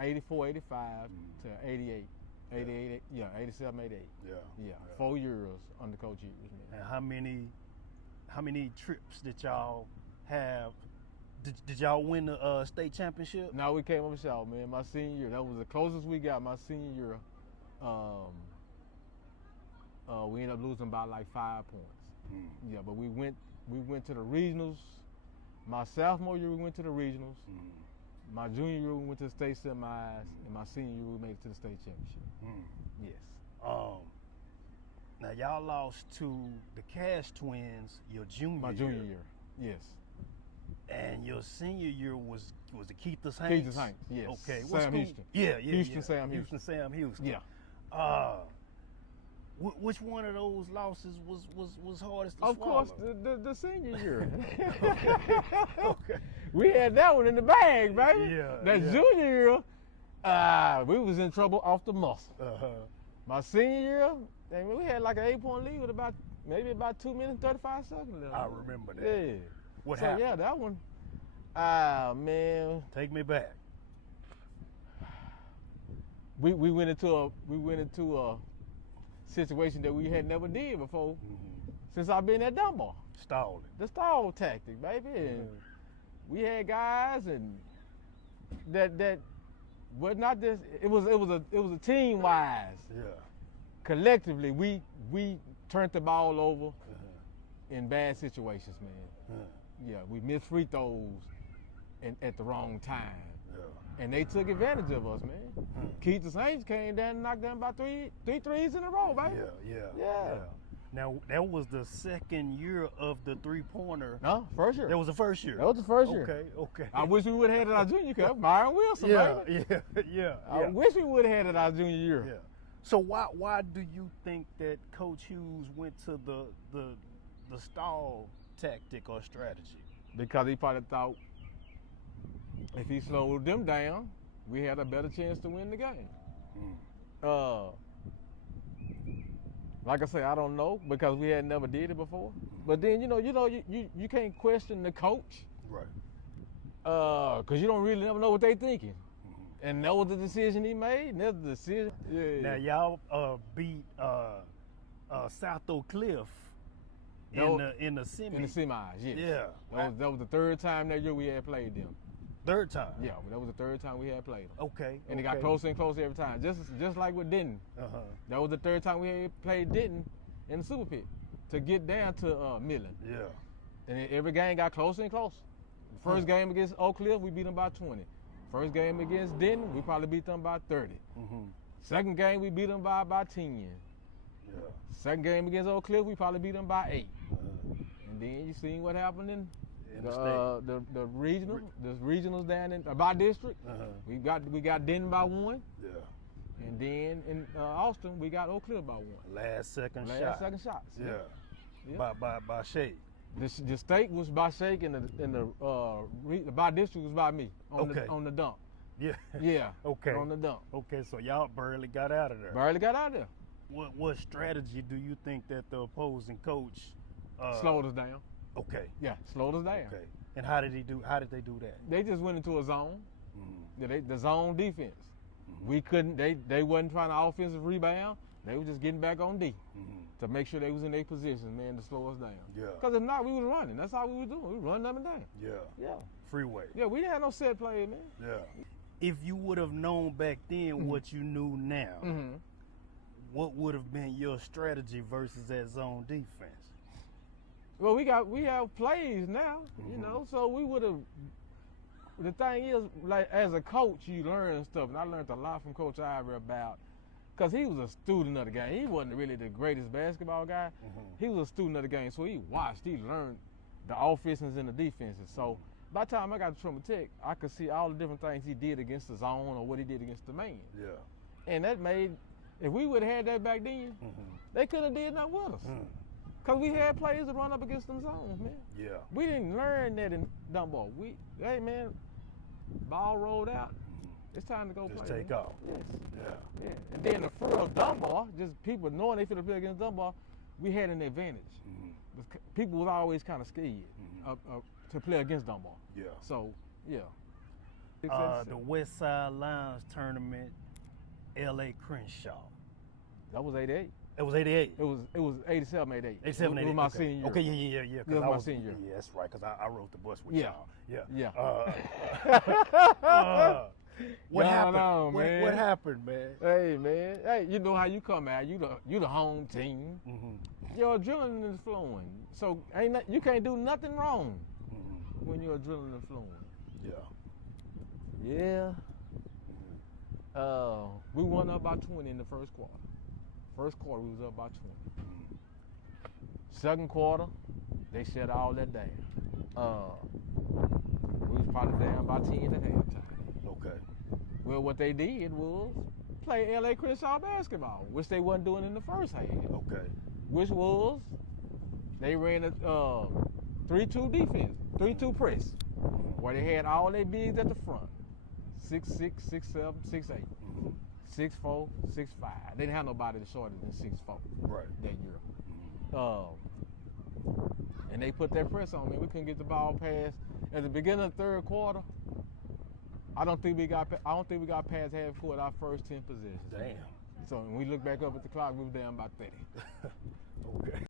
84, 85 to 88. 88, 87, 88. Yeah. 4 years under Coach Hughes, man. And how many trips did y'all have? Did y'all win the state championship? No, we came up short, man. My senior year, that was the closest we got. My senior year, we ended up losing by like 5 points. Yeah, but we went to the regionals. My sophomore year, we went to the regionals. My junior year, we went to the state semis, and my senior year, we made it to the state championship. Yes. Now y'all lost to the Cash Twins your junior year. My junior year, yes. And your senior year was the Keith's Saints? Keith's Saints, yes. Okay. Sam Houston. Yeah. Sam Houston. Sam Houston. Yeah. Which one of those losses was hardest to Of swallow? course, the senior year. Okay. We had that one in the bag, baby. Yeah. Junior year, we was in trouble off the muscle. My senior year, and we had like an 8-point lead with about 2 minutes and 35 seconds left. I remember that. Yeah. What happened? Yeah, that one. Man. Take me back. We went into a situation that we had never did before since I've been at Dunbar. Stalling. The stall tactic, baby. And we had guys and that was not just it was a team wise. Yeah. Collectively we turned the ball over in bad situations, man. Yeah, we missed free throws at the wrong time. Yeah. And they took advantage of us, man. Keith's Saints came down and knocked down about three threes in a row, baby. Yeah. Now, that was the second year of the three-pointer. No, first year. That was the first year. That was the first year. Okay. I wish we would have had it our junior year. Myron Wilson, baby. Yeah. I wish we would have had it our junior year. Yeah. So why do you think that Coach Hughes went to the stall tactic or strategy? Because he probably thought if he slowed them down, we had a better chance to win the game. Like I say, I don't know because we had never did it before. But then you can't question the coach, right? Because you don't really never know what they thinking. And that was the decision he made. And that's the decision. Yeah. Now y'all beat South Oak Cliff in the semi. In the semis, yes. Yeah. That was the third time that year we had played them. Third time. Yeah, that was the third time we had played them. Okay. And it got closer and closer every time, just like with Denton. That was the third time we had played Denton in the Super Pit to get down to Midland. Yeah. And every game got closer and closer. The first game against Oak Cliff, we beat them by 20. First game against Denton, we probably beat them by 30. Second game, we beat them by about 10. Yeah. Second game against Oak Cliff, we probably beat them by 8. And then you seen what happened in the regionals down in by district. We got Denton by 1. Yeah. And then in Austin, we got Oak Cliff by 1. Last second shots. Yeah. By Shea. The state was by Shake and the by district was by me on the dump. Yeah. Yeah. Okay. On the dump. Okay, so y'all barely got out of there. Barely got out of there. What strategy do you think that the opposing coach slowed us down? Okay. Yeah, slowed us down. Okay. And how did they do that? They just went into a zone. The zone defense. We couldn't. They wasn't trying to offensive rebound. They were just getting back on D to make sure they was in their position, man, to slow us down. Yeah. Because if not, we was running. That's how we was doing. We was running up and down. Yeah. Yeah. Freeway. Yeah, we didn't have no set play, man. Yeah. If you would have known back then what you knew now, what would have been your strategy versus that zone defense? Well, we have plays now, so we would have. The thing is, like as a coach, you learn stuff, and I learned a lot from Coach Ivory about. Because he was a student of the game. He wasn't really the greatest basketball guy. He was a student of the game. So he learned the offenses and the defenses. So by the time I got to Trumbull Tech, I could see all the different things he did against the zone or what he did against the man. Yeah. And that made, if we would have had that back then, they could have did nothing with us. Because we had players that run up against them zones, man. Yeah. We didn't learn that in Dunbar. Hey, man, ball rolled out. It's time to go just play. Just take off. Yes. Yeah. And then the fear of Dunbar, just people knowing they finna play against Dunbar, we had an advantage. People was always kind of scared to play against Dunbar. Yeah. So, yeah. The West Side Lounge tournament, L.A. Crenshaw. That was 88. It was 88. It was 87, 88. 87, 88. It was my okay. senior year. Okay, yeah. It was my senior year. Yeah, that's right, because I rode the bus with Yeah. y'all. Yeah. What happened? On, man. What happened, man? Hey, man. Hey, you know how you come out. You the home team. Mm-hmm. Your adrenaline is flowing. So you can't do nothing wrong when your adrenaline is flowing. Yeah. Yeah. We won up by 20 in the first quarter. First quarter, we was up by 20. Second quarter, they shut all that down. We was probably down by 10 at halftime. Okay. Well, what they did was play L.A. Crenshaw basketball, which they wasn't doing in the first half. Okay. Which was they ran a 3-2 defense, 3-2 press, where they had all their bigs at the front, 6'6", 6'7", 6'8". 6'4", 6'5". They didn't have nobody shorter than 6'4". Right. That year. And they put that press on, man. We couldn't get the ball past. At the beginning of the third quarter, I don't think we got past half court our first 10 possessions. Damn. So when we look back up at the clock, we were down by 30. Okay.